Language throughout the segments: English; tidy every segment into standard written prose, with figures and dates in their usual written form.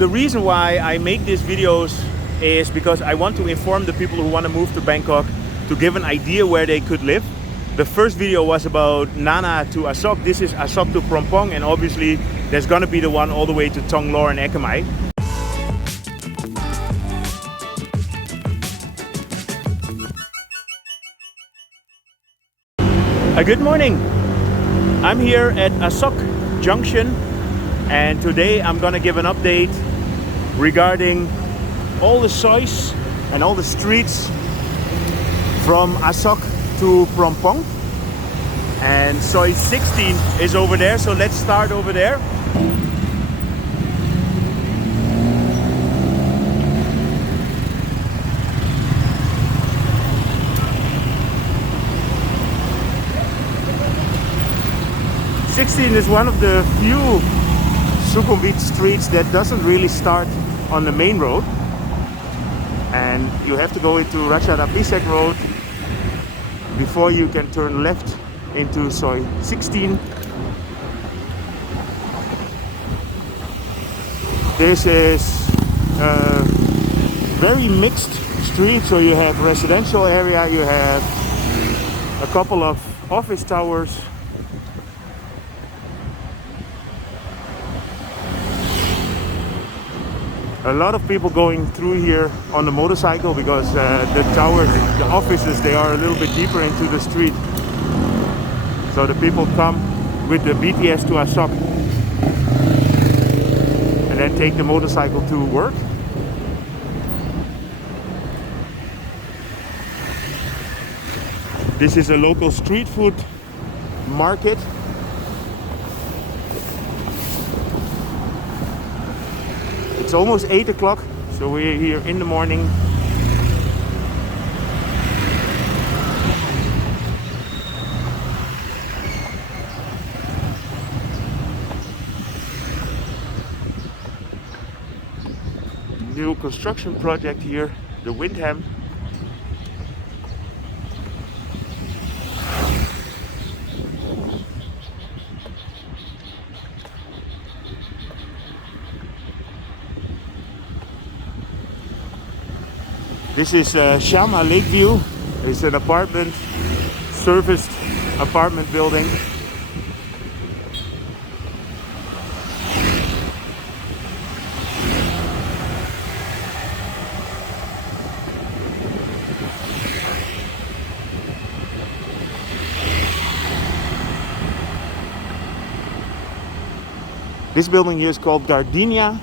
The reason why I make these videos is because I want to inform the people who want to move to Bangkok, to give an idea where they could live. The first video was about Nana to Asok. This is Asok to Phrom Phong, and obviously there's gonna be the one all the way to Thong Lor and Ekamai. Good morning. I'm here at Asok Junction, and today I'm gonna give an update regarding all the sois and all the streets from Asok to Phrom Phong. And soi 16 is over there, so let's start over there. Is one of the few Sukhumvit streets that doesn't really start on the main road, and you have to go into Ratchadapisek Road before you can turn left into soi 16. This is a very mixed street, so you have residential area, you have a couple of office towers. A lot of people going through here on the motorcycle because the towers, the offices, they are a little bit deeper into the street. So the people come with the BTS to Asok and then take the motorcycle to work. This is a local street food market. It's almost 8 o'clock, so we're here in the morning. New construction project here, the Windham. This is Shama Lakeview. It's an apartment, serviced apartment building. This building here is called Gardenia.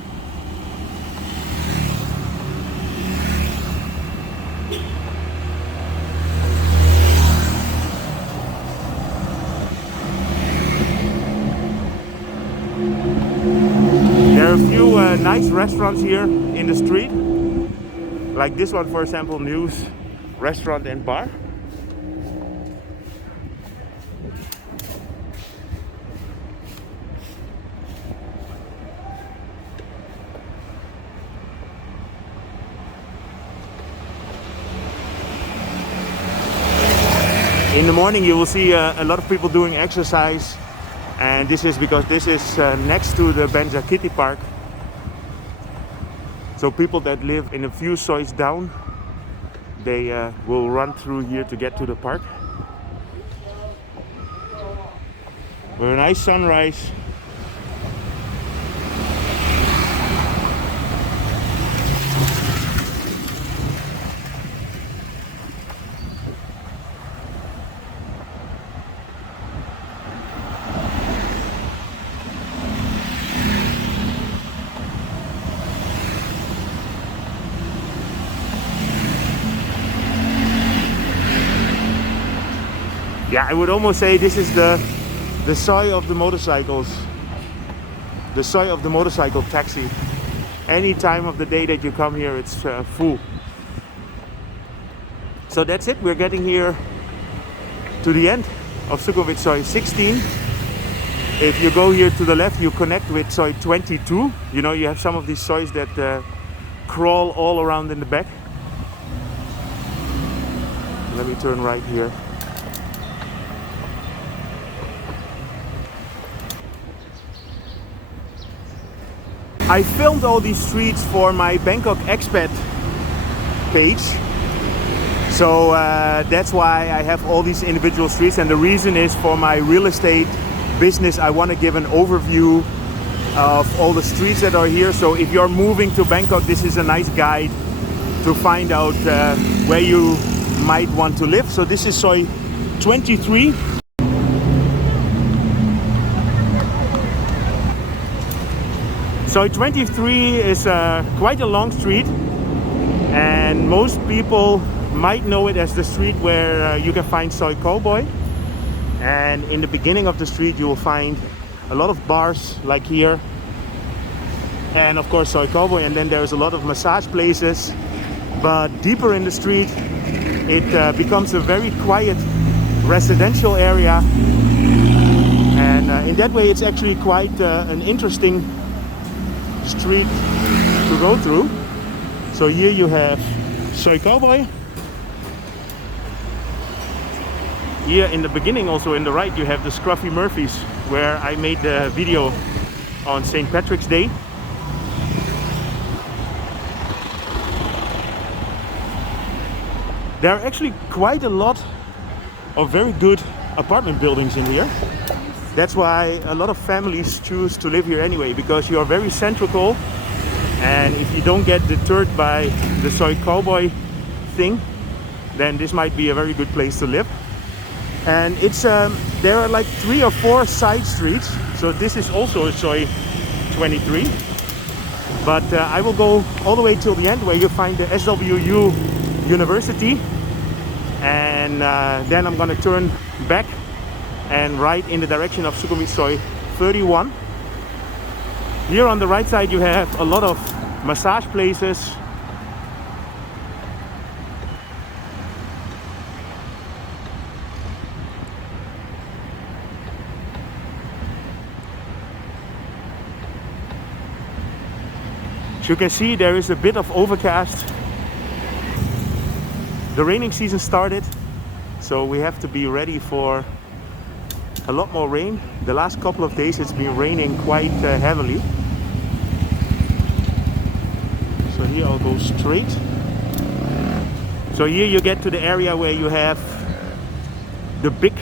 Nice restaurants here in the street, like this one, for example, News Restaurant and Bar. In the morning you will see a lot of people doing exercise, and this is because this is next to the Benjakiti Park. So people that live in a few sois down, they will run through here to get to the park. With a nice sunrise. Yeah, I would almost say this is the soi of the motorcycles. The soi of the motorcycle taxi. Any time of the day that you come here, it's full. So that's it. We're getting here to the end of Sukhumvit Soi 16. If you go here to the left, you connect with soi 22. You know, you have some of these sois that crawl all around in the back. Let me turn right here. I filmed all these streets for my Bangkok expat page. So that's why I have all these individual streets, and the reason is for my real estate business I want to give an overview of all the streets that are here. So if you're moving to Bangkok, this is a nice guide to find out where you might want to live. So this is Soi 23. Soi 23 is quite a long street, and most people might know it as the street where you can find Soi Cowboy. And in the beginning of the street you will find a lot of bars like here, and of course Soi Cowboy, and then there's a lot of massage places. But deeper in the street it becomes a very quiet residential area, and in that way it's actually quite an interesting street to go through. So here you have Soi Cowboy. Here in the beginning, also in the right, you have the Scruffy Murphys, where I made the video on St. Patrick's Day. There are actually quite a lot of very good apartment buildings in here. That's why a lot of families choose to live here anyway, because you are very central, and if you don't get deterred by the Soi Cowboy thing, then this might be a very good place to live. And it's there are like 3 or 4 side streets, so this is also Soi 23. But I will go all the way till the end, where you find the SWU University, and then I'm gonna turn back and right in the direction of Sukhumvit Soi 31. Here on the right side you have a lot of massage places. As you can see, there is a bit of overcast. The raining season started, so we have to be ready for a lot more rain. The last couple of days it's been raining quite heavily. So here I'll go straight. So here you get to the area where you have the big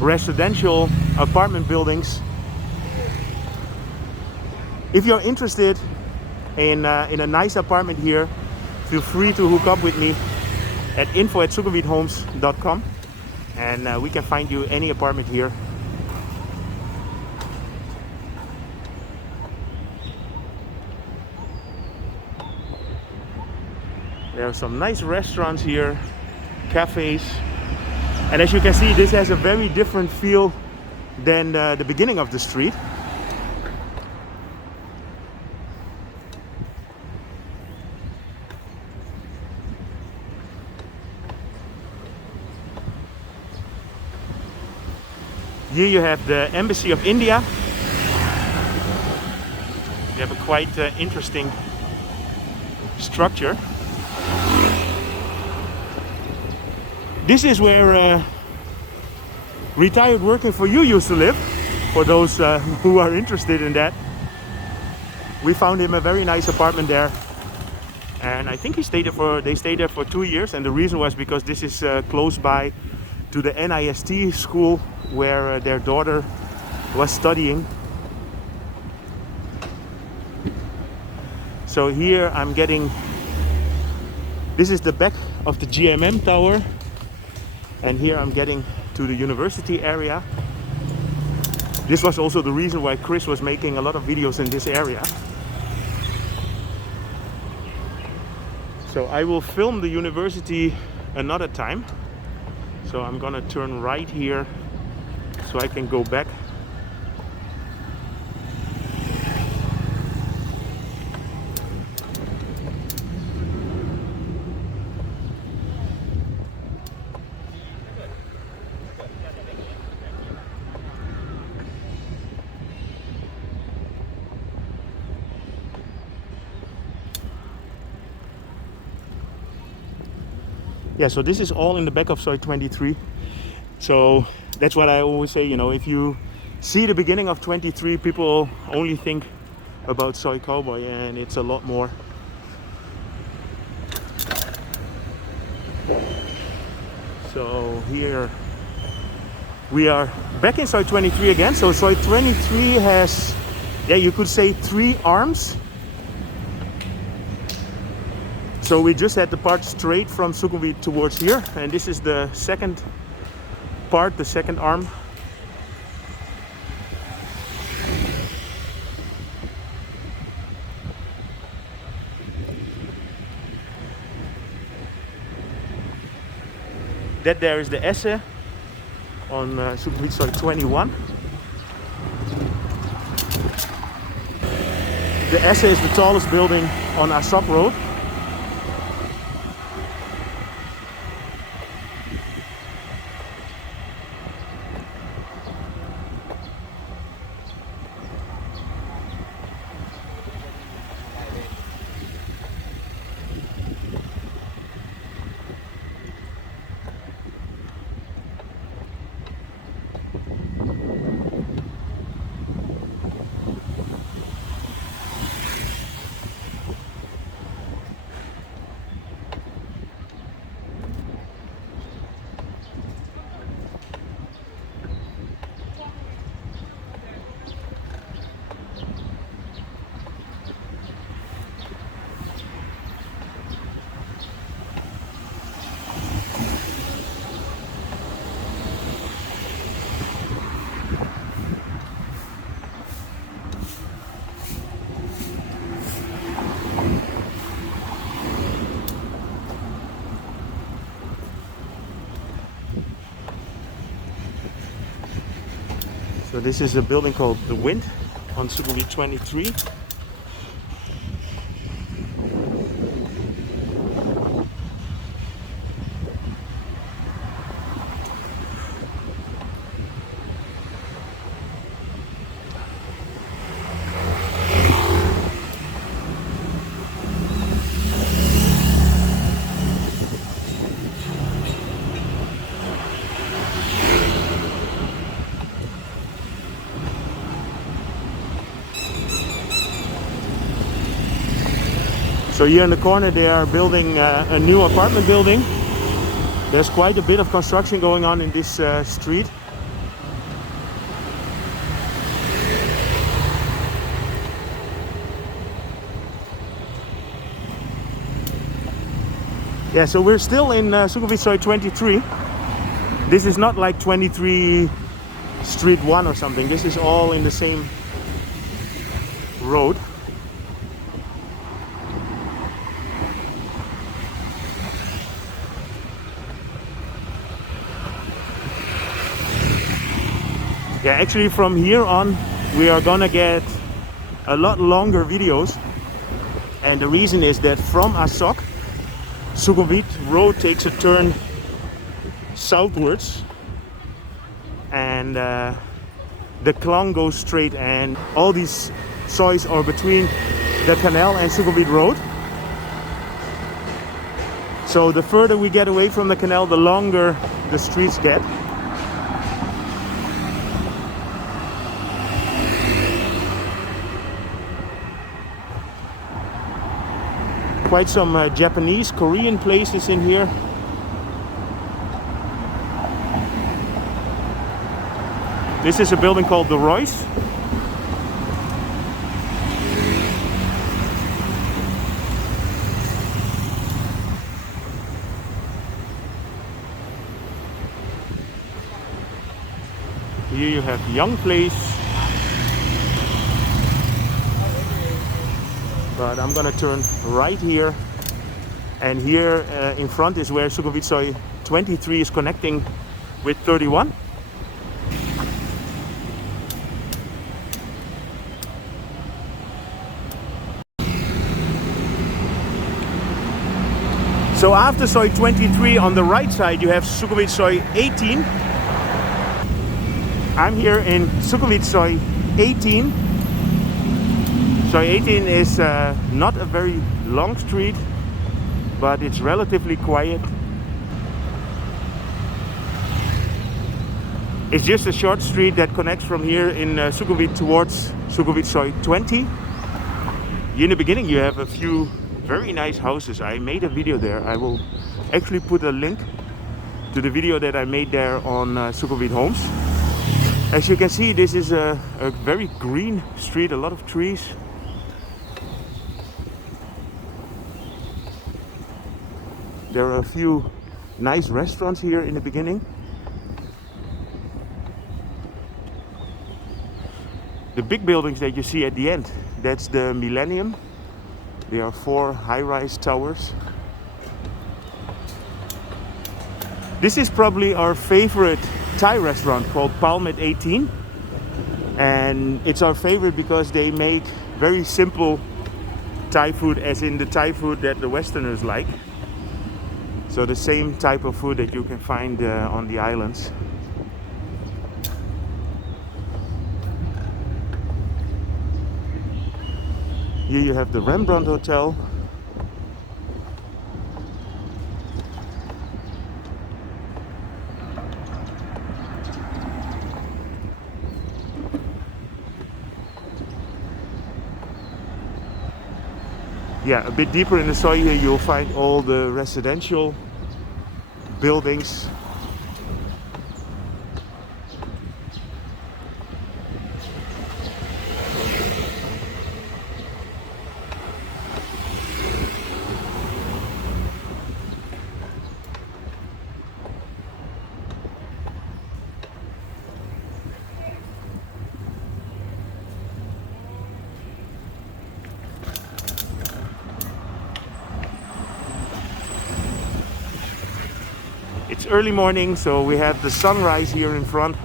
residential apartment buildings. If you're interested in a nice apartment here, feel free to hook up with me at info@sukhumvithomes.com, and we can find you any apartment here. There are some nice restaurants here, cafes, and as you can see, this has a very different feel than the beginning of the street. Here you have the Embassy of India. You have a quite interesting structure. This is where retired working for you used to live, for those who are interested in that. We found him a very nice apartment there, and I think they stayed there for 2 years, and the reason was because this is close by to the NIST school where their daughter was studying. So here I'm getting, this is the back of the GMM tower, and here I'm getting to the university area. This was also the reason why Chris was making a lot of videos in this area. So I will film the university another time. So I'm gonna turn right here so I can go back. Yeah, so this is all in the back of Soi 23. So that's what I always say, you know, if you see the beginning of 23, people only think about Soi Cowboy, and it's a lot more. So here we are back in Soi 23 again. So Soi 23 has, yeah, you could say 3 arms. So we just had the part straight from Sukhumvit towards here, and this is the second part, the second arm. That there is the Esse on Sukhumvit Soi 21. The Esse is the tallest building on Asok Road. So this is a building called The Wind on Sukhumvit 23. So here in the corner they are building a new apartment building. There's quite a bit of construction going on in this street. Yeah, so we're still in Sukhumvit Soi 23. This is not like 23 Street 1 or something. This is all in the same road. Yeah, actually from here on we are gonna get a lot longer videos, and the reason is that from Asok, Sukhumvit Road takes a turn southwards, and the Klang goes straight, and all these sois are between the canal and Sukhumvit Road. So the further we get away from the canal, the longer the streets get. Quite some Japanese, Korean places in here. This is a building called The Royce. Here you have Young Place. But I'm gonna turn right here, and here in front is where Sukhumvit Soi 23 is connecting with 31. So after Soi 23 on the right side you have Sukhumvit Soi 18. I'm here in Sukhumvit Soi 18. Soi 18 is not a very long street, but it's relatively quiet. It's just a short street that connects from here in Sukhumvit towards Sukhumvit Soi 20. In the beginning you have a few very nice houses. I made a video there. I will actually put a link to the video that I made there on Sukhumvit Homes. As you can see, this is a very green street, a lot of trees. There are a few nice restaurants here in the beginning. The big buildings that you see at the end, that's the Millennium. There are 4 high-rise towers. This is probably our favorite Thai restaurant called Palm at 18. And it's our favorite because they make very simple Thai food, as in the Thai food that the Westerners like. So the same type of food that you can find on the islands. Here you have the Rembrandt Hotel. Yeah, a bit deeper in the Soi here you'll find all the residential buildings. It's early morning, so we have the sunrise here in front.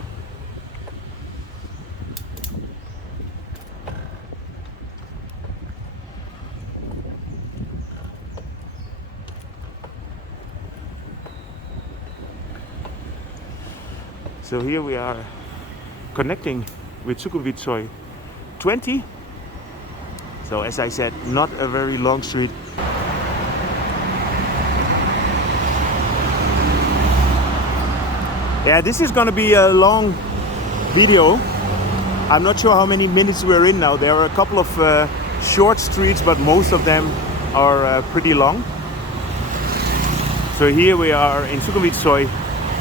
So here we are connecting with Sukhumvit Soi 20. So as I said, not a very long street. Yeah, this is gonna be a long video. I'm not sure how many minutes we're in now. There are a couple of short streets, but most of them are pretty long. So here we are in Sukhumvit Soi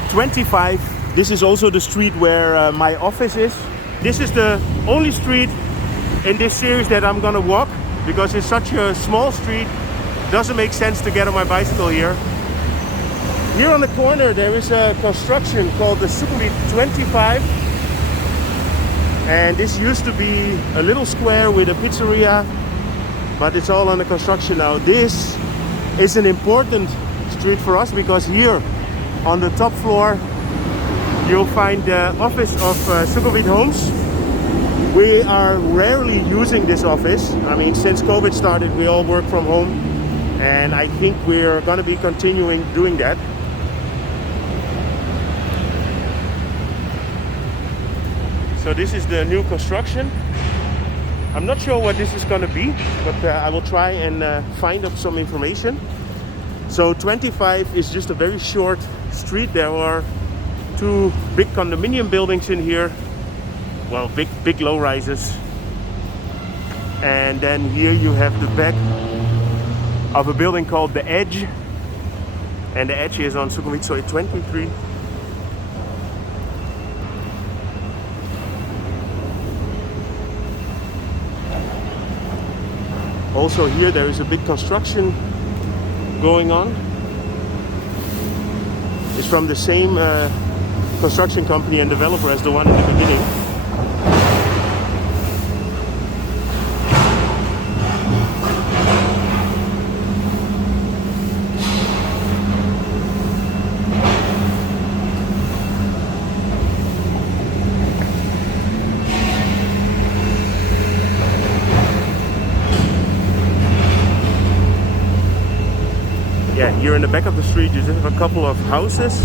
25. This is also the street where my office is. This is the only street in this series that I'm gonna walk because it's such a small street. Doesn't make sense to get on my bicycle here. Here on the corner there is a construction called the Sukhumvit 25. And this used to be a little square with a pizzeria, but it's all under construction now. This is an important street for us because here on the top floor you'll find the office of Sukhumvit Homes. We are rarely using this office. I mean, since COVID started we all work from home, and I think we're going to be continuing doing that. So this is the new construction. I'm not sure what this is going to be, but I will try and find up some information. So 25 is just a very short street. There are 2 big condominium buildings in here. Well, big low rises. And then here you have the back of a building called The Edge. And The Edge is on Sukhumvit Soi 23. Also here there is a big construction going on. It's from the same construction company and developer as the one in the beginning. Yeah, here in the back of the street you just have a couple of houses.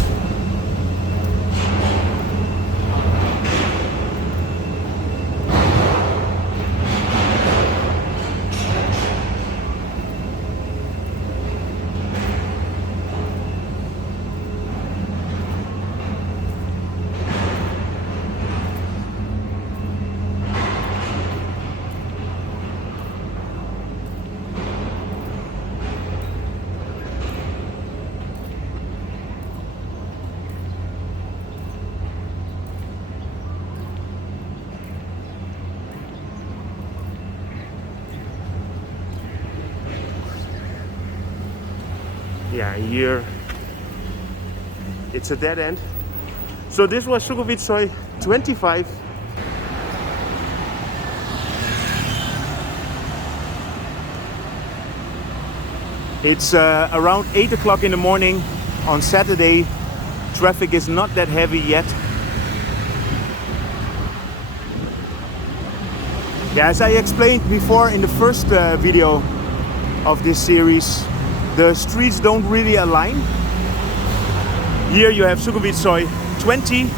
Yeah, here it's a dead end. So this was Sukhumvit Soi 25. It's around 8 o'clock in the morning on Saturday. Traffic is not that heavy yet. Yeah, as I explained before in the first video of this series, the streets don't really align. Here you have Sukhumvit Soi 20,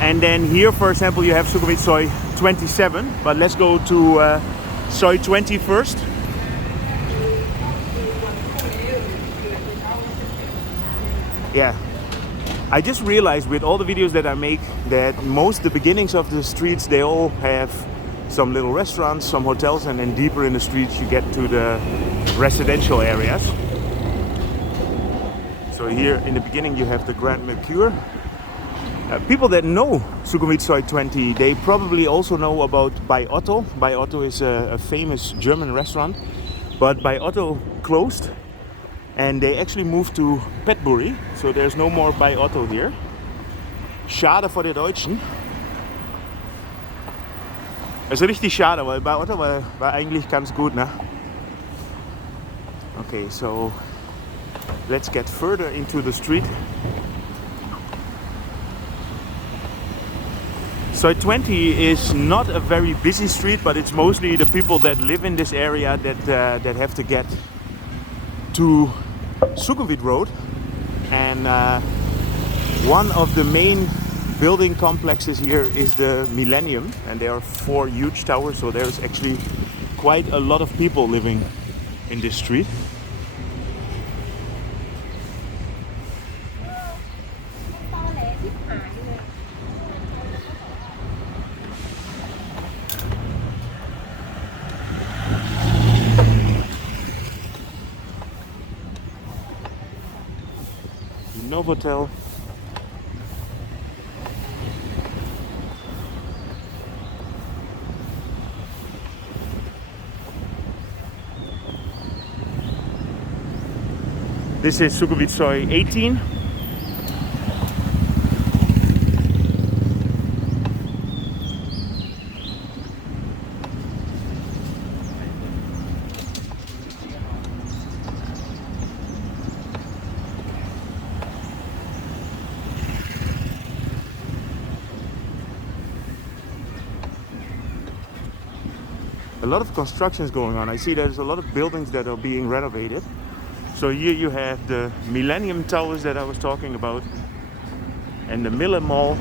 and then here, for example, you have Sukhumvit Soi 27. But let's go to Soi 20 first. Yeah, I just realized with all the videos that I make that the beginnings of the streets, they all have some little restaurants, some hotels, and then deeper in the streets you get to the residential areas. So here in the beginning you have the Grand Mercure. People that know Sukhumvit Soi 20, they probably also know about Bei Otto. Bei Otto is a famous German restaurant, but Bei Otto closed. And they actually moved to Petbury, so there's no more Bei Otto here. Schade für die Deutschen. Es ist richtig schade, weil Bei Otto war eigentlich ganz gut, ne? Okay, so let's get further into the street. Soi 20 is not a very busy street, but it's mostly the people that live in this area that have to get to Sukhumvit Road, and one of the main building complexes here is the Millennium, and there are 4 huge towers, so there's actually quite a lot of people living in this street. Novotel. This is Sukhumvit Soi 18. A lot of construction is going on. I see there's a lot of buildings that are being renovated. So here you have the Millennium Towers that I was talking about, and the Miller Mall.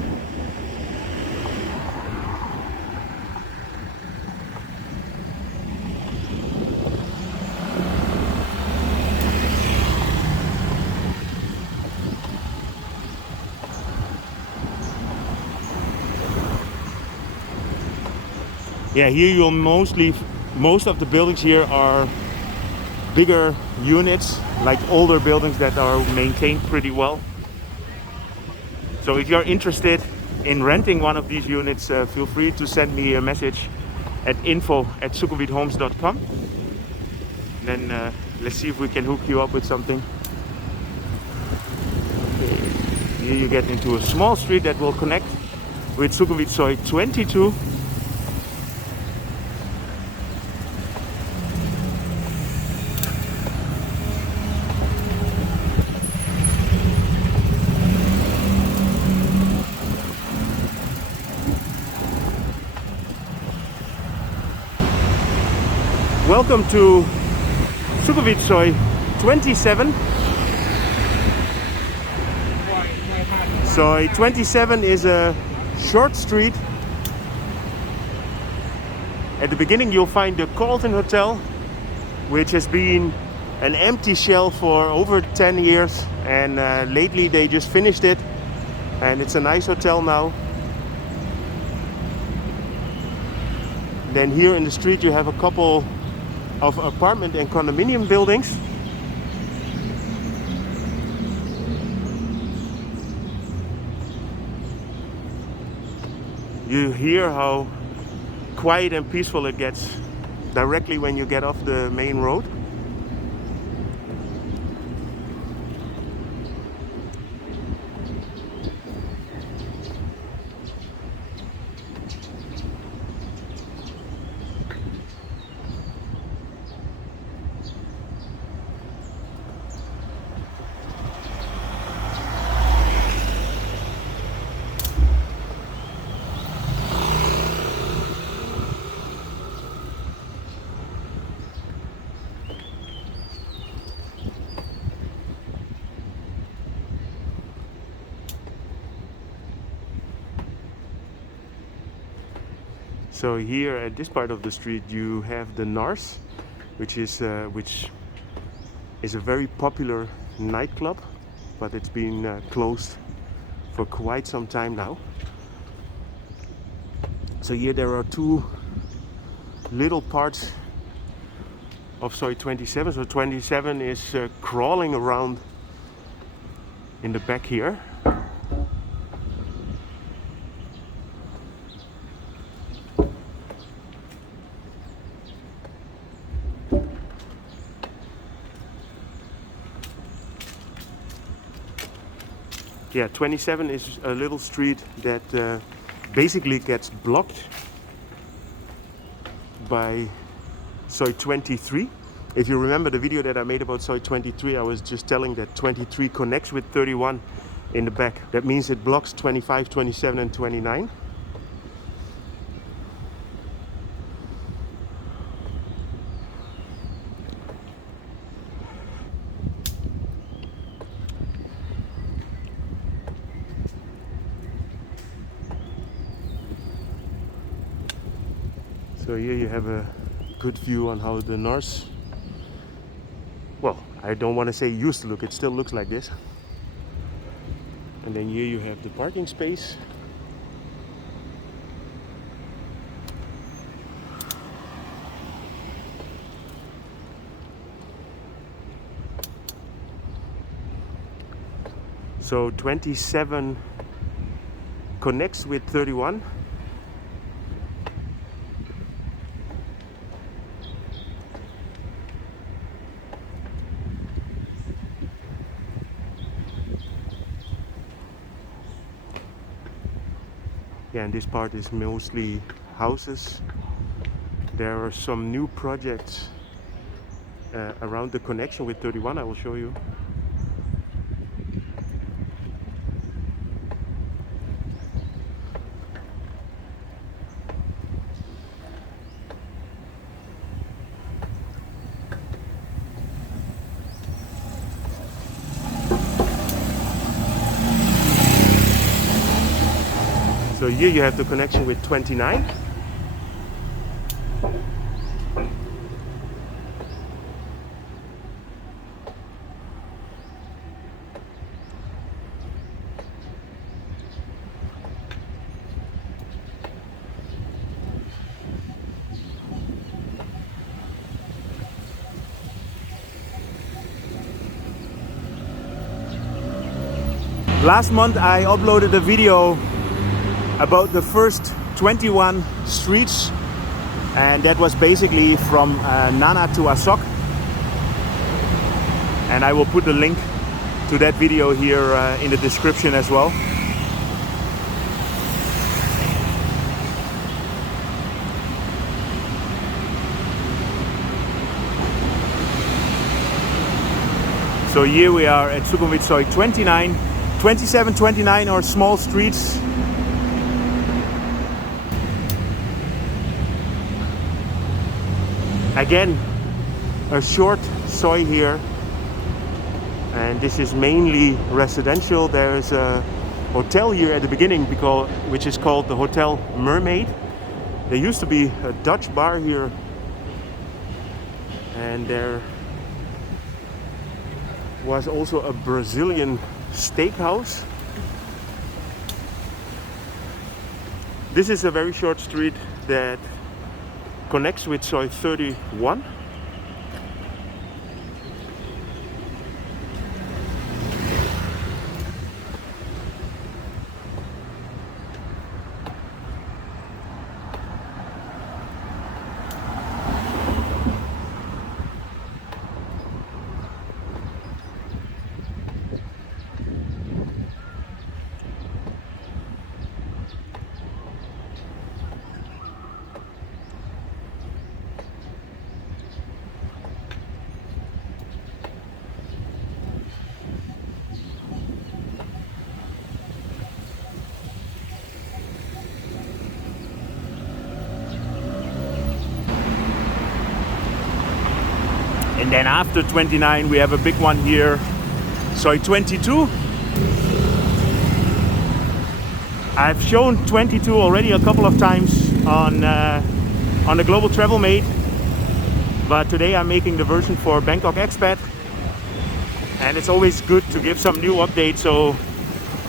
Yeah, here you'll most of the buildings here are bigger units, like older buildings that are maintained pretty well. So if you're interested in renting one of these units, feel free to send me a message at info@sukhumvithomes.com. Then let's see if we can hook you up with something. Okay. Here you get into a small street that will connect with Sukhumvit Soi 22. Welcome to Sukhumvit Soi 27. Soi 27 is a short street. At the beginning you'll find the Carlton Hotel, which has been an empty shell for over 10 years, and lately they just finished it, and it's a nice hotel now. Then here in the street you have a couple of apartment and condominium buildings. You hear how quiet and peaceful it gets directly when you get off the main road. So here at this part of the street you have the Nars, which is a very popular nightclub, but it's been closed for quite some time now. So here there are two little parts of Soi 27. So 27 is crawling around in the back here. Yeah, 27 is a little street that basically gets blocked by Soi 23. If you remember the video that I made about Soi 23, I was just telling that 23 connects with 31 in the back. That means it blocks 25, 27 and 29. So here you have a good view on how the Nars, well, I don't want to say used to look, it still looks like this. And then here you have the parking space. So 27 connects with 31. Yeah, and this part is mostly houses. There are some new projects around the connection with 31, I will show you. So here you have the connection with 29. Last month I uploaded a video about the first 21 streets, and that was basically from Nana to Asok, and I will put the link to that video here in the description as well. So here we are at Sukhumvit Soi 29. 27, 29 are small streets. Again, a short soi here, and this is mainly residential. There is a hotel here at the beginning which is called the Hotel Mermaid. There used to be a Dutch bar here, and there was also a Brazilian steakhouse. This is a very short street that connects with Soi 31. And then after 29 we have a big one here, Soi 22. I've shown 22 already a couple of times. on the Global Travel Mate, but today I'm making the version for Bangkok Expat, and it's always good to give some new updates. So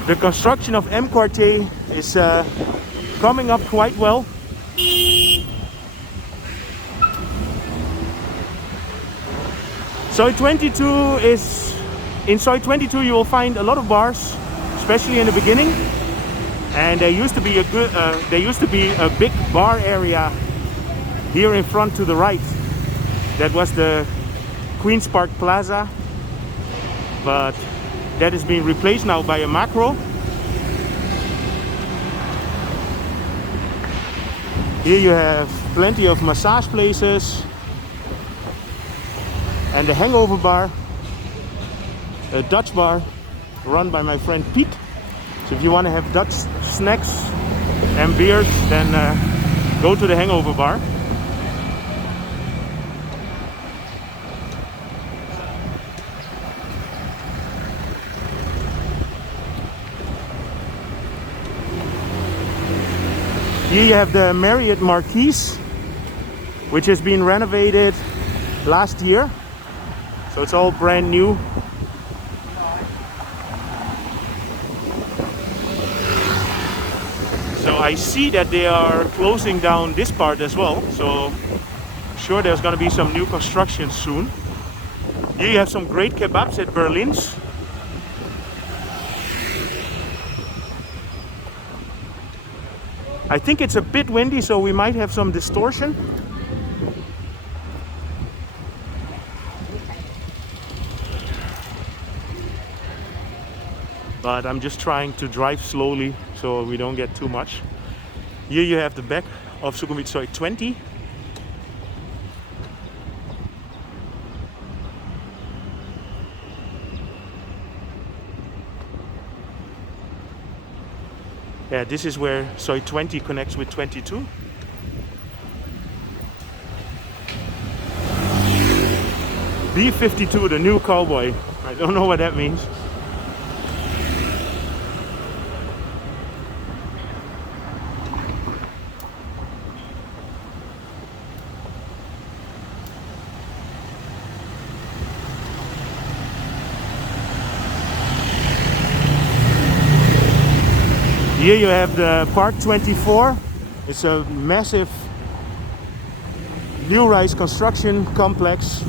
the construction of M Quartier is coming up quite well. Soi 22 is, in Soi 22 you will find a lot of bars, especially in the beginning. And there used to be a big bar area here in front to the right. That was the Queen's Park Plaza, but that is being replaced now by a macro. Here you have plenty of massage places and the hangover bar, a Dutch bar run by my friend Piet. So if you want to have Dutch snacks and beers, then go to the hangover bar. Here you have the Marriott Marquise, which has been renovated last year. So it's all brand new. So I see that they are closing down this part as well. So sure there's gonna be some new construction soon. Here you have some great kebabs at Berlin's. I think it's a bit windy, so we might have some distortion. But I'm just trying to drive slowly so we don't get too much. Here you have the back of Sukhumvit Soi 20. Yeah, this is where Soi 20 connects with 22. B52, the new cowboy. I don't know what that means. Here you have the Park 24. It's a massive new rise construction complex.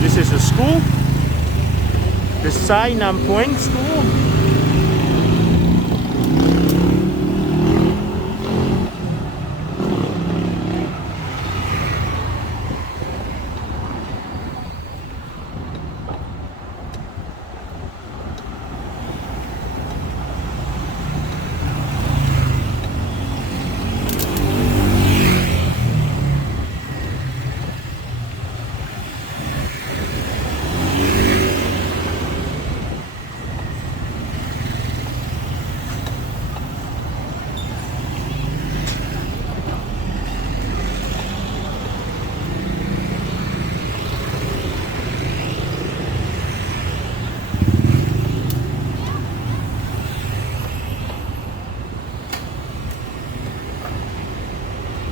This is a school, the Sai Nam Poing School.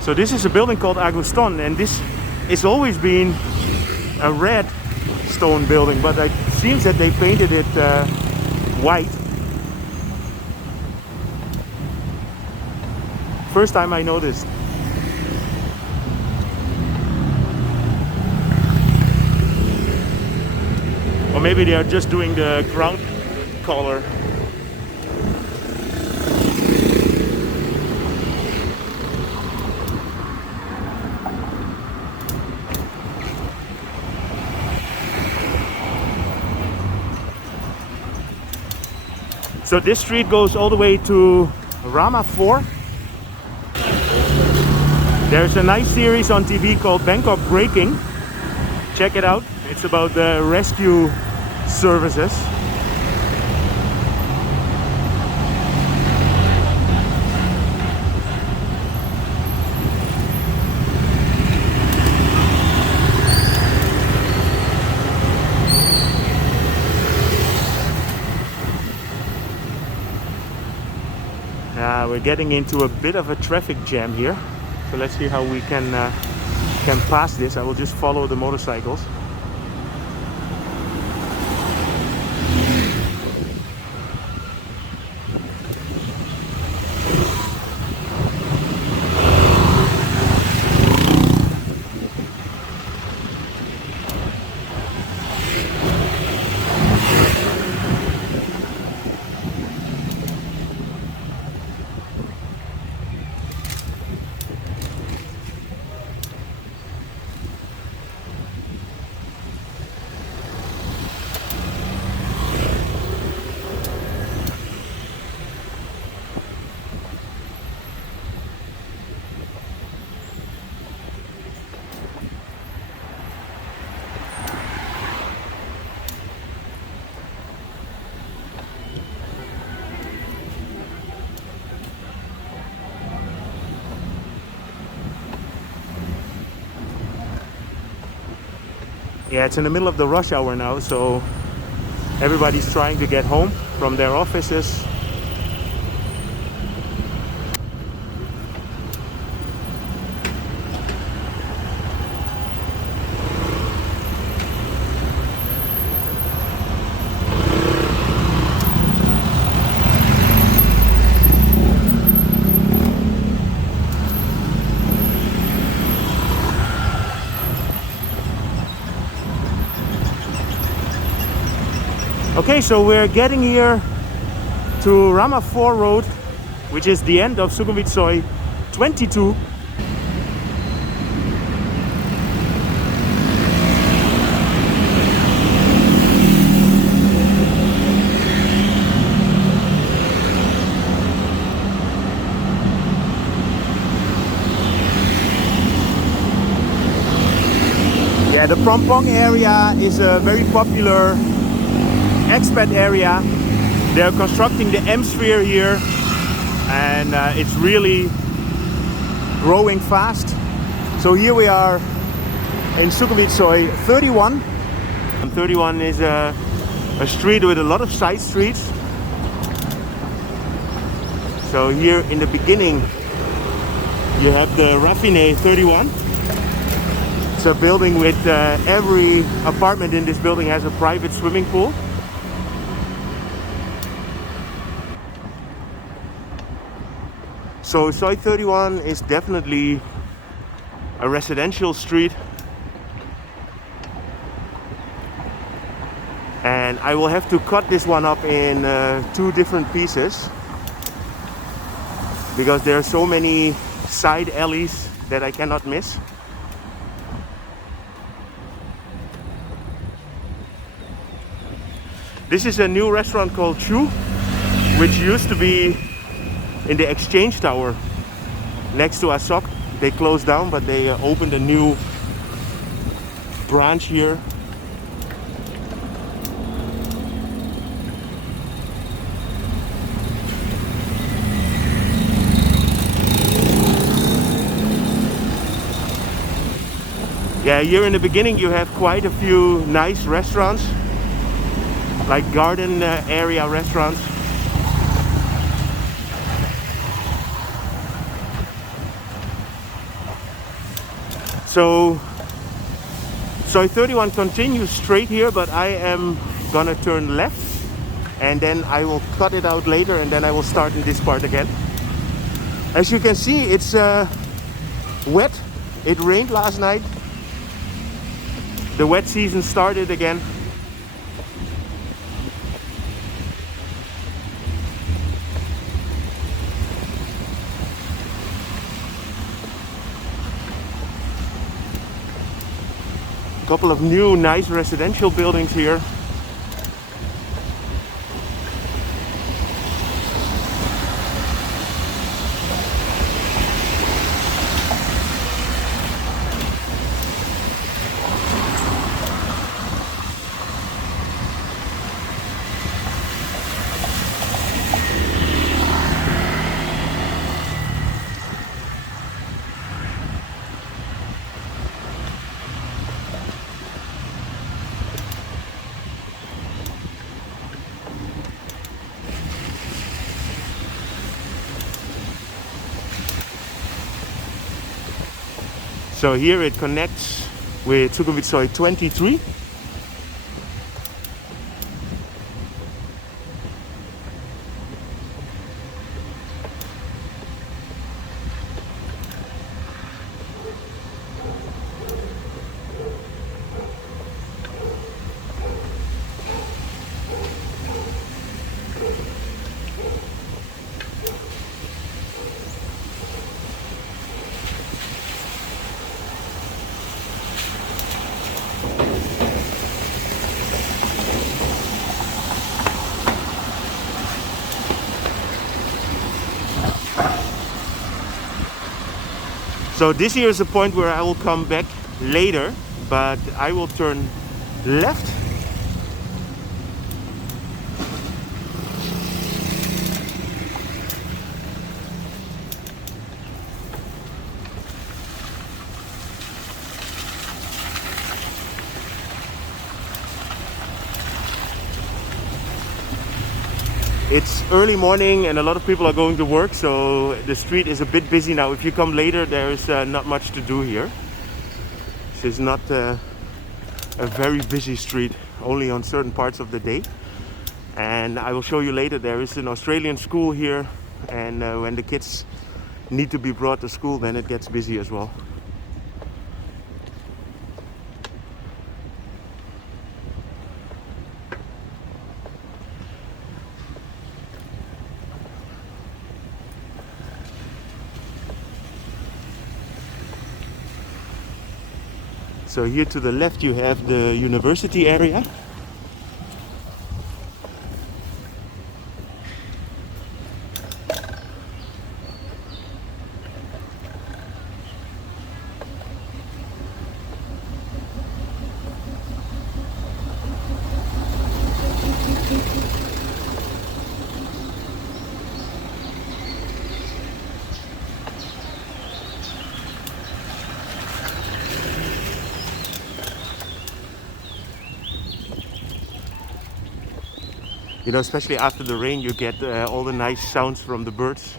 So this is a building called Aguston, and this has always been a red stone building, but it seems that they painted it white. First time I noticed. Or maybe they are just doing the ground color. So this street goes all the way to Rama 4. There's a nice series on TV called Bangkok Breaking. Check it out. It's about the rescue services. we're getting into a bit of a traffic jam here. So let's see how we can pass this. I will just follow the motorcycles. Yeah, it's in the middle of the rush hour now, so everybody's trying to get home from their offices. Okay, so we're getting here to Rama 4 Road, which is the end of Sukhumvit Soi 22. Yeah, the Phrom Phong area is a very popular expat area. They're constructing the M Sphere here, and it's really growing fast. So here we are in Sukhumvit Soi 31. And 31 is a street with a lot of side streets. So here in the beginning you have the Raffine 31. It's a building with every apartment in this building has a private swimming pool. So Soi 31 is definitely a residential street, and I will have to cut this one up in two different pieces because there are so many side alleys that I cannot miss. This is a new restaurant called Chu, which used to be in the exchange tower next to Asok. They closed down, but they opened a new branch here. Yeah, here in the beginning you have quite a few nice restaurants, like garden area restaurants. So Soi 31 continues straight here, but I am gonna turn left and then I will cut it out later, and then I will start in this part again. As you can see, it's wet. It rained last night. The wet season started again. Couple of new nice residential buildings here. So here it connects with Sukhumvit Soi 23. So this here is a point where I will come back later, but I will turn left. It's early morning and a lot of people are going to work, so the street is a bit busy now. If you come later, there's not much to do here. This is not a very busy street, only on certain parts of the day. And I will show you later, there is an Australian school here, and when the kids need to be brought to school, then it gets busy as well. So here to the left you have the university area. You know, especially after the rain, you get all the nice sounds from the birds.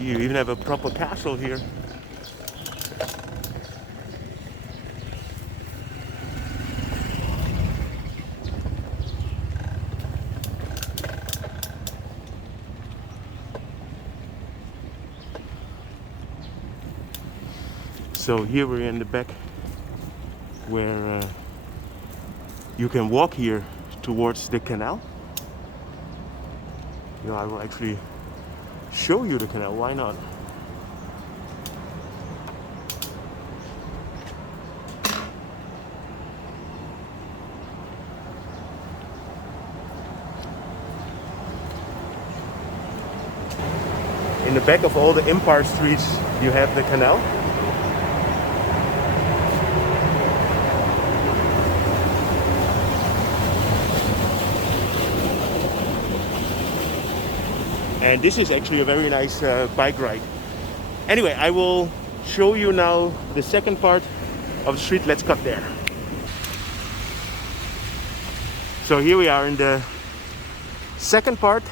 You even have a proper castle here. So here we're in the back where you can walk here towards the canal. You know, I will actually show you the canal, why not? In the back of all the Empire streets you have the canal. And this is actually a very nice bike ride. Anyway, I will show you now the second part of the street. Let's cut there. So here we are in the second part.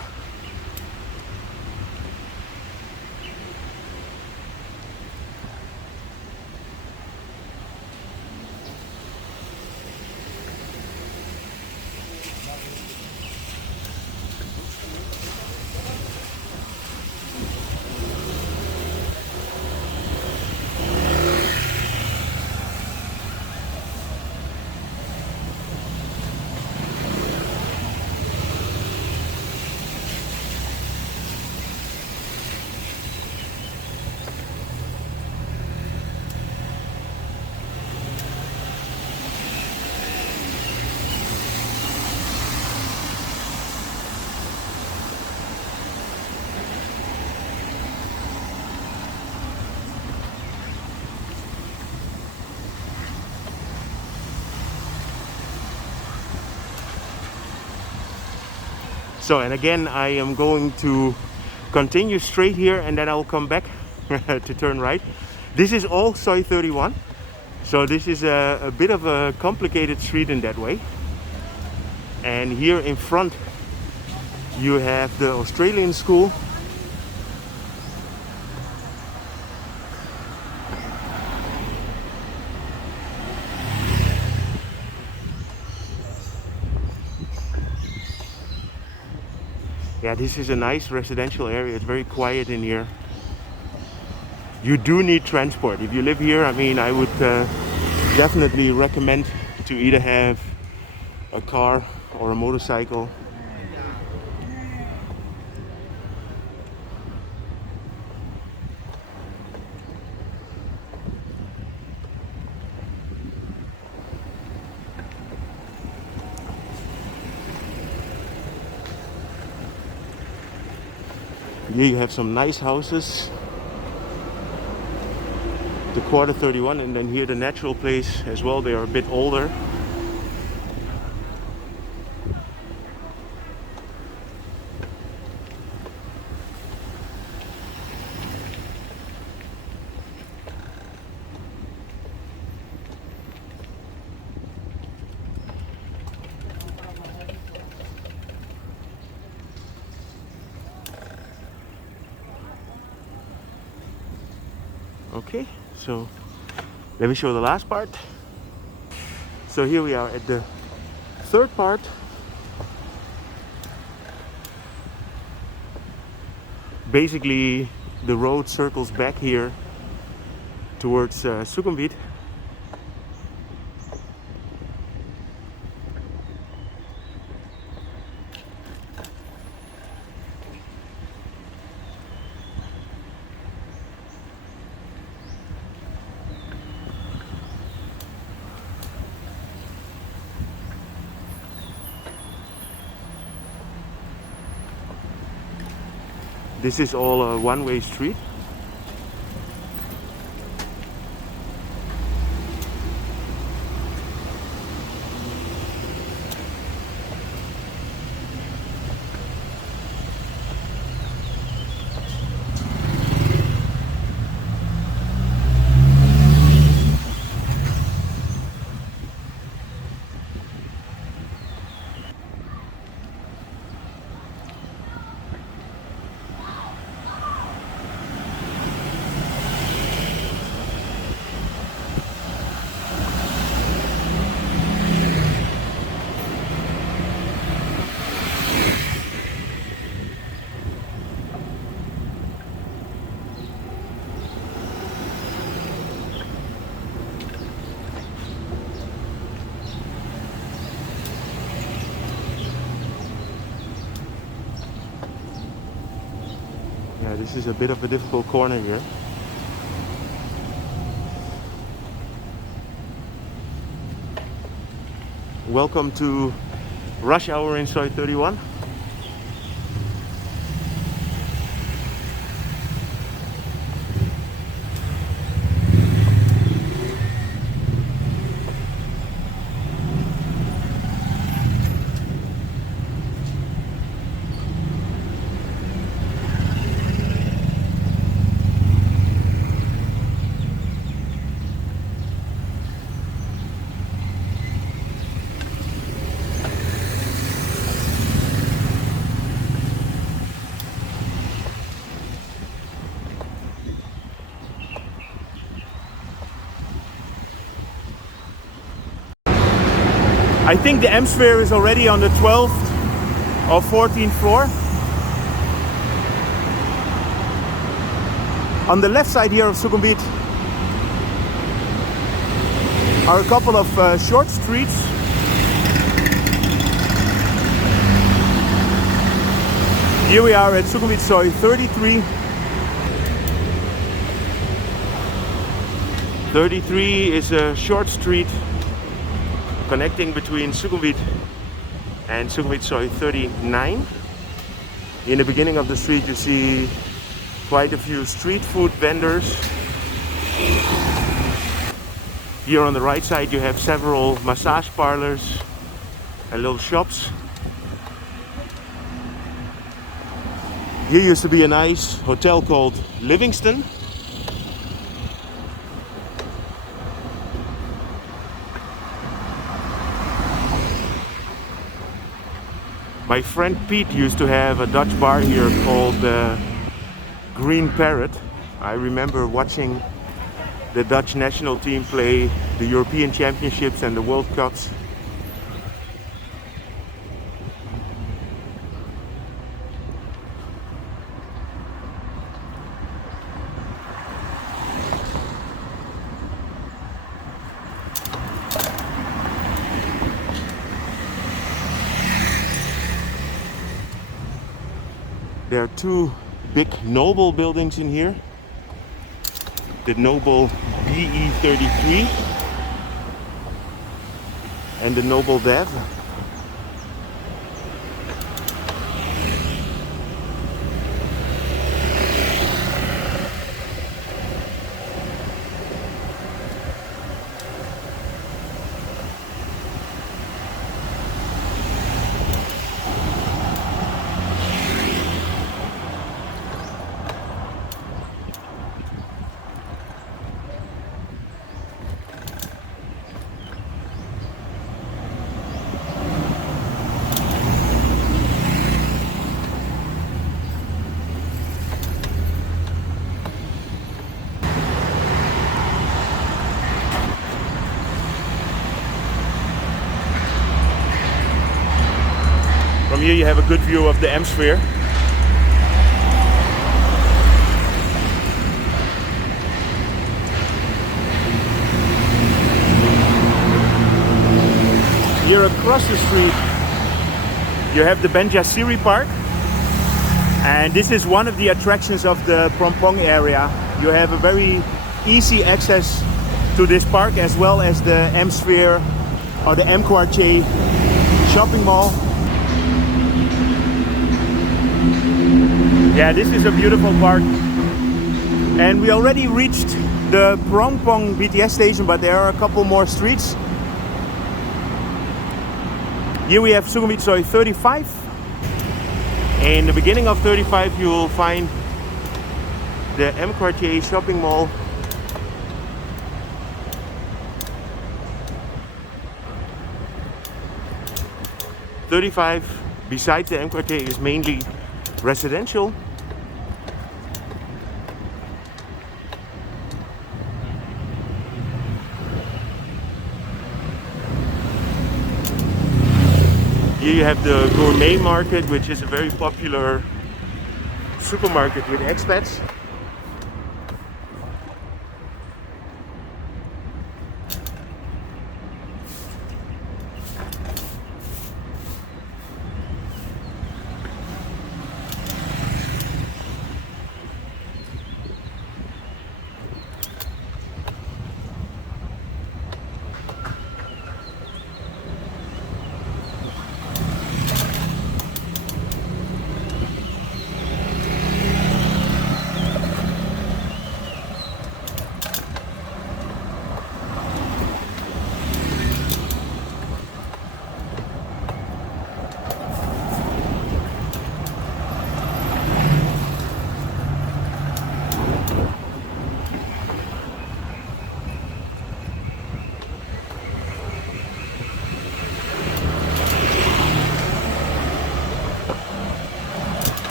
So, and again, I am going to continue straight here and then I'll come back to turn right. This is all Soi 31. So this is a bit of a complicated street in that way. And here in front you have the Australian school. Yeah, this is a nice residential area. It's very quiet in here. You do need transport. If you live here, I mean, I would definitely recommend to either have a car or a motorcycle. Here you have some nice houses. The quarter 31, and then here the natural place as well. They are a bit older. Okay, so let me show the last part. So here we are at the third part. Basically, the road circles back here towards Sukhumvit. This is all a one-way street. Yeah, this is a bit of a difficult corner here. Welcome to rush hour in Soi 31. I think the M sphere is already on the 12th or 14th floor. On the left side here of Sukhumvit are a couple of short streets. Here we are at Sukhumvit Soi 33. 33 is a short street connecting between Sukhumvit and Sukhumvit Soi 39. In the beginning of the street you see quite a few street food vendors. Here on the right side you have several massage parlors and little shops. Here used to be a nice hotel called Livingston. My friend Pete used to have a Dutch bar here called Green Parrot. I remember watching the Dutch national team play the European Championships and the World Cups. There are two big Noble buildings in here. The Noble BE33 and the Noble Dev. From here you have a good view of the M-Sphere. Here across the street you have the Banjasiri Park, and this is one of the attractions of the Phrom Phong area. You have a very easy access to this park, as well as the M-Sphere or the M-Quartier shopping mall. Yeah, this is a beautiful park. And we already reached the Phrom Phong BTS station, but there are a couple more streets. Here we have Sukhumvit Soi 35. In the beginning of 35 you will find the M-Quartier shopping mall. '35 besides the M-Quartier is mainly residential. Here you have the Gourmet Market, which is a very popular supermarket with expats.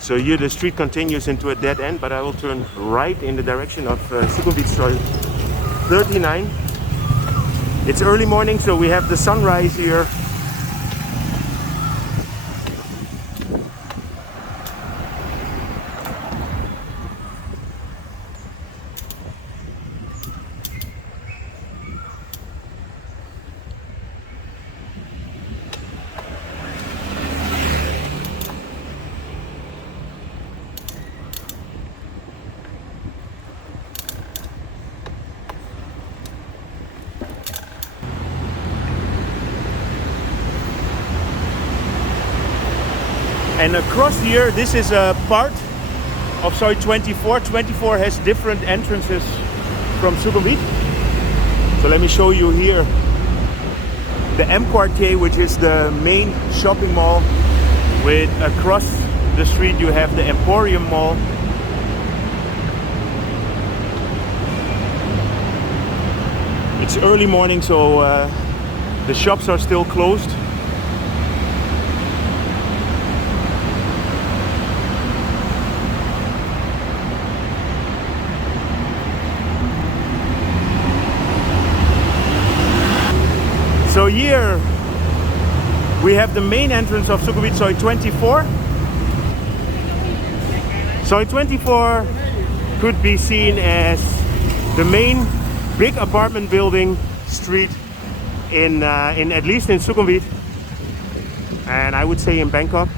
So here the street continues into a dead end, but I will turn right in the direction of Sukhumvit Soi 39. It's early morning, so we have the sunrise here. And across here, this is a part of Soi 24. 24 has different entrances from Sukhumvit. So let me show you here the M Quartier, which is the main shopping mall. With across the street you have the Emporium Mall. It's early morning, so the shops are still closed. So here we have the main entrance of Sukhumvit Soi 24. Soi 24 could be seen as the main big apartment building street in at least in Sukhumvit, and I would say in Bangkok.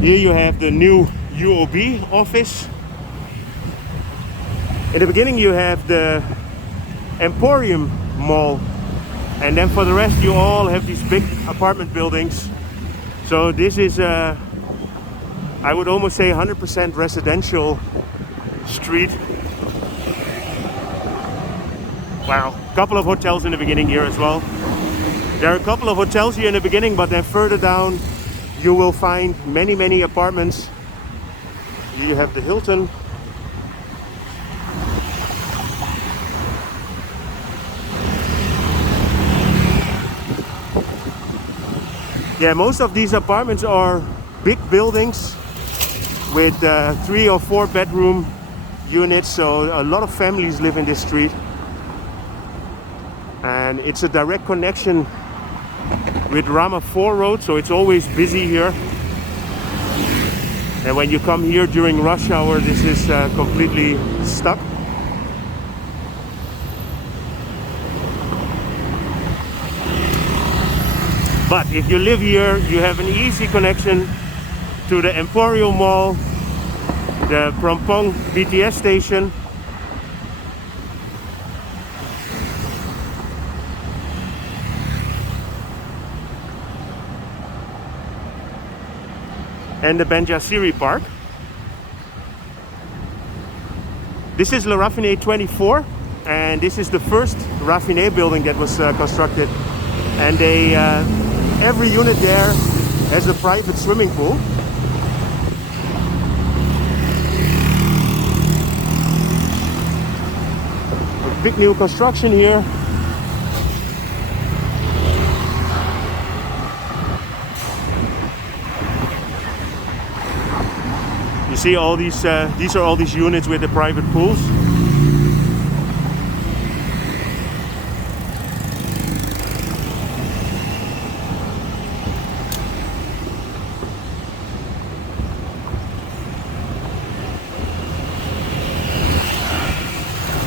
Here you have the new UOB office. In the beginning you have the Emporium Mall, and then for the rest you all have these big apartment buildings. So this is I would almost say 100% residential street. Wow, a couple of hotels in the beginning here as well. There are a couple of hotels here in the beginning, but then further down you will find many apartments. Here you have the Hilton. Yeah, most of these apartments are big buildings with 3 or 4 bedroom units, so a lot of families live in this street. And it's a direct connection with Rama 4 Road, so it's always busy here. And when you come here during rush hour, this is completely stuck. But if you live here, you have an easy connection to the Emporium Mall, the Phrom Phong BTS station, and the Banjasiri Park. This is Le Raffiné 24, and this is the first Raffiné building that was constructed. And they every unit there has a private swimming pool. A big new construction here. You see all these are all these units with the private pools.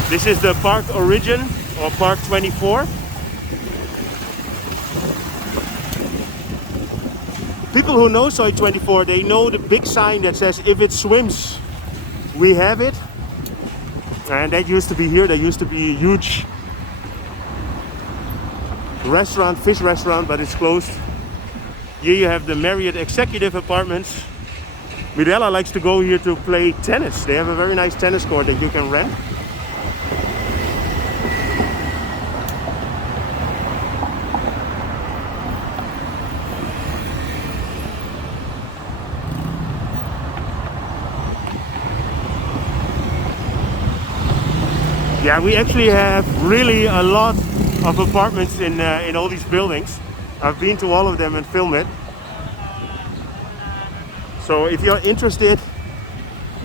This is the Park Origin or Park 24. People who know Soi 24, they know the big sign that says if it swims, we have it. And that used to be here. There used to be a huge restaurant, fish restaurant, but it's closed. Here you have the Marriott Executive Apartments. Mirella likes to go here to play tennis. They have a very nice tennis court that you can rent. Yeah, we actually have really a lot of apartments in all these buildings. I've been to all of them and filmed it. So if you're interested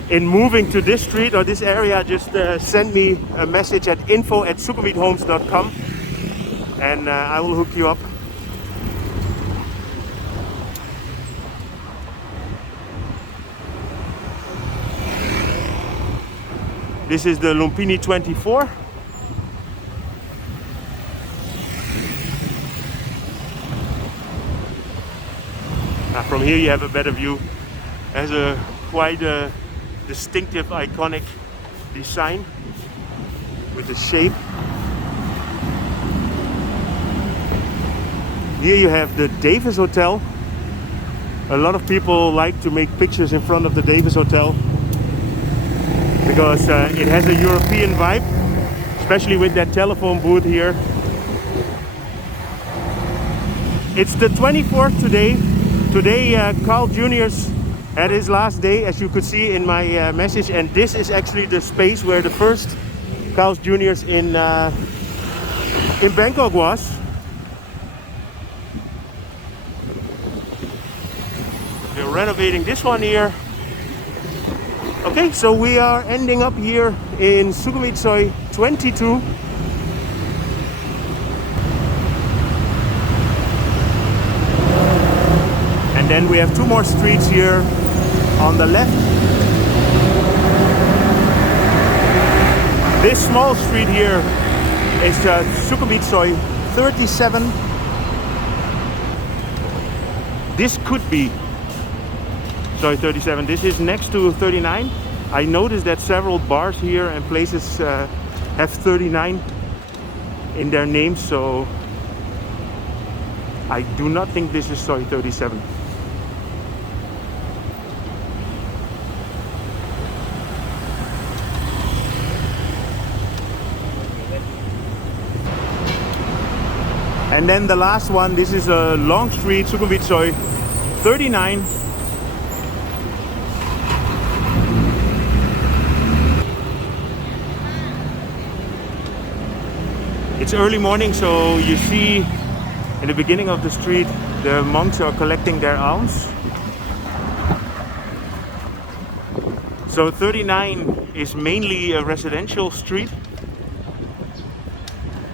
in moving to this street or this area, just send me a message at info@sukhumvithomes.com and I will hook you up. This is the Lumpini 24. From here you have a better view. It has a quite a distinctive, iconic design with the shape. Here you have the Davis Hotel. A lot of people like to make pictures in front of the Davis Hotel because it has a European vibe, especially with that telephone booth here. It's the 24th today. Today Carl Jr.'s had his last day, as you could see in my message, and this is actually the space where the first Carl Jr.'s in Bangkok was. They're renovating this one here. Okay, so we are ending up here in Sukhumvit Soi 22. And then we have two more streets here on the left. This small street here is Sukhumvit Soi 37. This could be Soi 37. This is next to 39. I noticed that several bars here and places have 39 in their names, so I do not think this is Soi 37. And then the last one, this is a long street, Sukhumvit Soi 39. It's early morning, so you see in the beginning of the street the monks are collecting their alms. So 39 is mainly a residential street.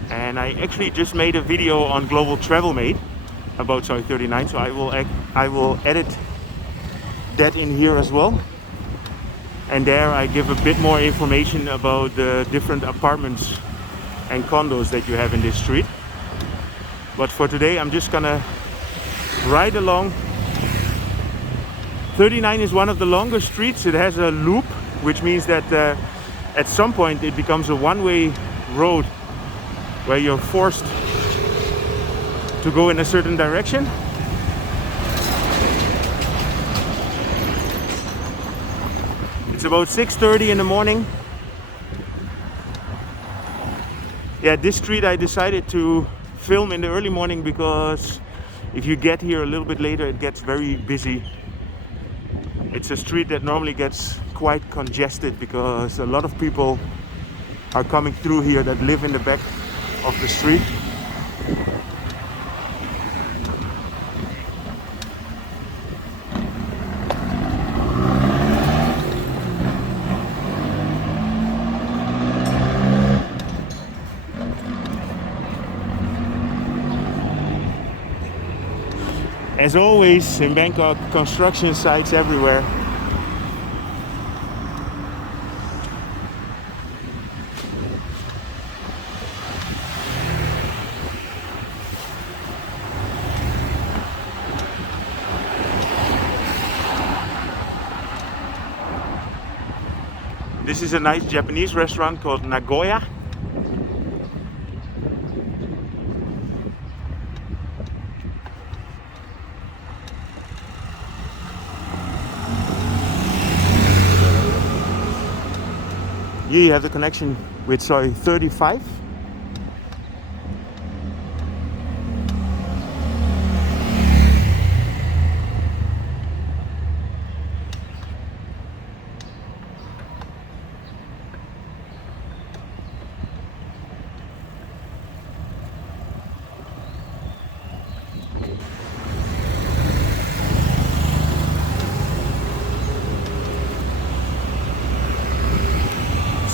And I actually just made a video on Global Travel Made about Soi 39, so I will edit that in here as well. And there I give a bit more information about the different apartments and condos that you have in this street. But for today I'm just gonna ride along. 39 is one of the longer streets. It has a loop, which means that at some point it becomes a one-way road where you're forced to go in a certain direction. It's about 6:30 in the morning. Yeah, this street I decided to film in the early morning because if you get here a little bit later, it gets very busy. It's a street that normally gets quite congested because a lot of people are coming through here that live in the back of the street. As always in Bangkok, construction sites everywhere. This is a nice Japanese restaurant called Nagoya. Here you have the connection with Soi 35.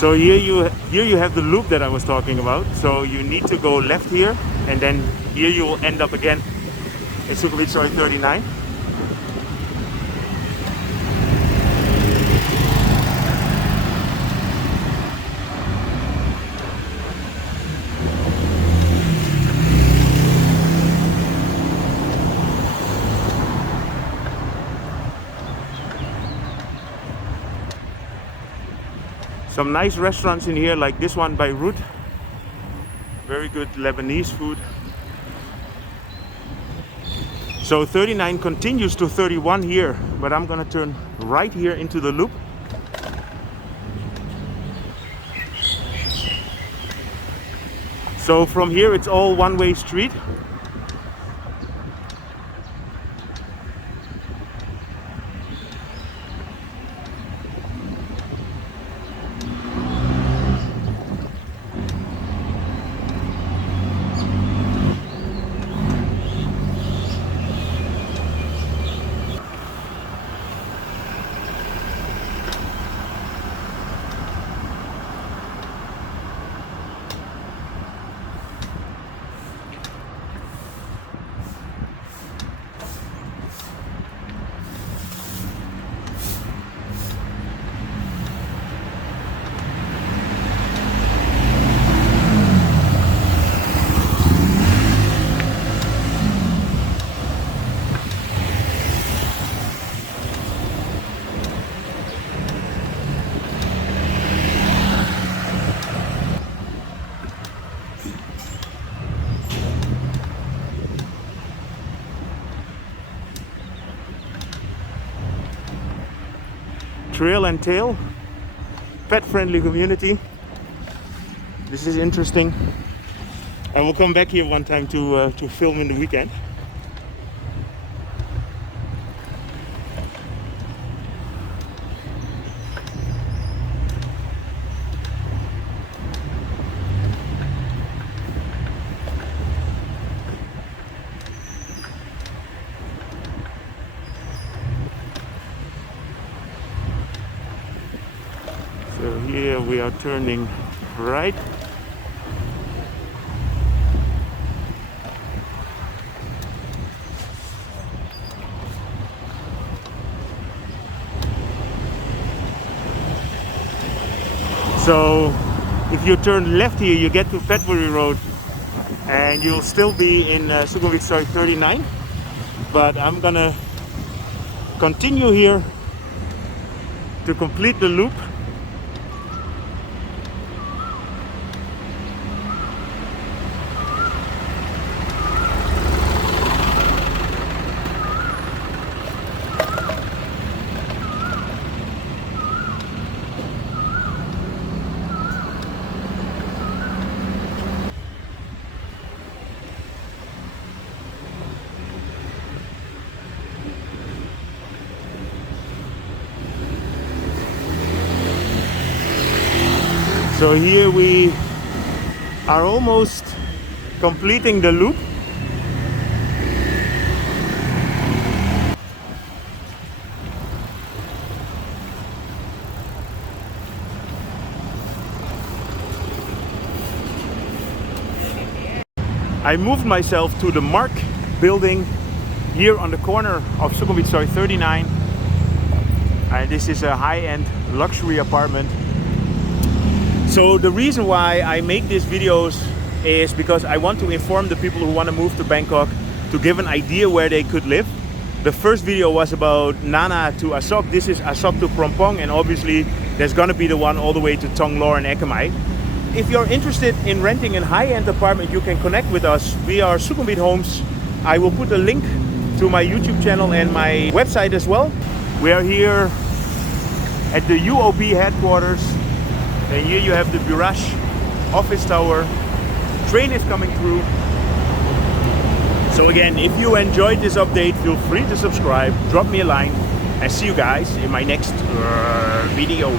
So here you have the loop that I was talking about. So you need to go left here, and then here you will end up again in Sukhumvit Soi 39. Some nice restaurants in here, like this one by Ruth. Very good Lebanese food. So 39 continues to 31 here, but I'm gonna turn right here into the loop. So from here it's all one-way street. Trail and tail, pet-friendly community. This is interesting. I will come back here one time to film in the weekend. So here we are turning right. So if you turn left here, you get to Petbury Road and you'll still be in Sukhumvit Soi 39. But I'm gonna continue here to complete the loop. So here we are almost completing the loop. I moved myself to the Mark building here on the corner of Sukhumvit Soi 39. And this is a high-end luxury apartment. So the reason why I make these videos is because I want to inform the people who want to move to Bangkok, to give an idea where they could live. The first video was about Nana to Asok. This is Asok to Phrom Phong, and obviously there's gonna be the one all the way to Thong Lor and Ekamai. If you're interested in renting a high-end apartment, you can connect with us. We are Sukhumvit Homes. I will put a link to my YouTube channel and my website as well. We are here at the UOB headquarters. And here you have the Buraj office tower. Train is coming through. So again, if you enjoyed this update, feel free to subscribe, drop me a line, and see you guys in my next video.